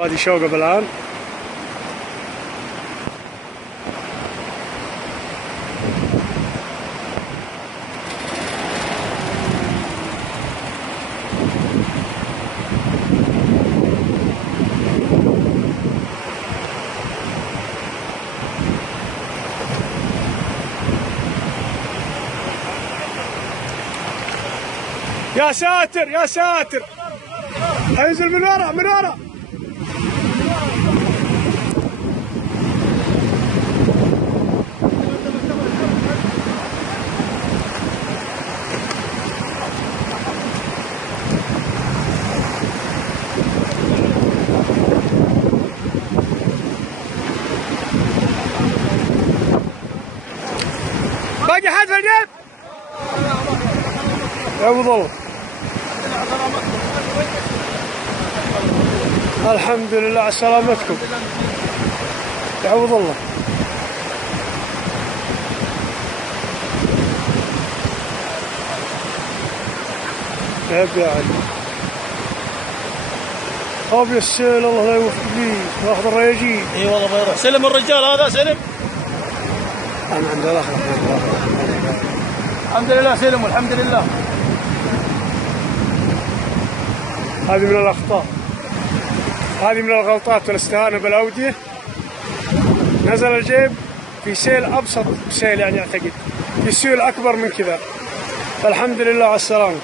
هذه شوقة الآن. يا ساتر يا ساتر، هينزل من ورا من ورا. باقي حد في الجيب يا ابو ضل. الحمد لله على سلامتكم يا عوض الله. عيب يا علي، ابي السيل الله لا يوفق فيه واخذ الرياجين. اي والله ما يروح. سلم الرجال هذا سلم. الحمد لله الحمد لله سلم والحمد لله. هذه من الأخطاء، هذه من الغلطات والاستهانة بالأودية. نزل الجيب في سيل أبسط سيل، يعني أعتقد في سيول أكبر من كذا. فالحمد لله على السلامة.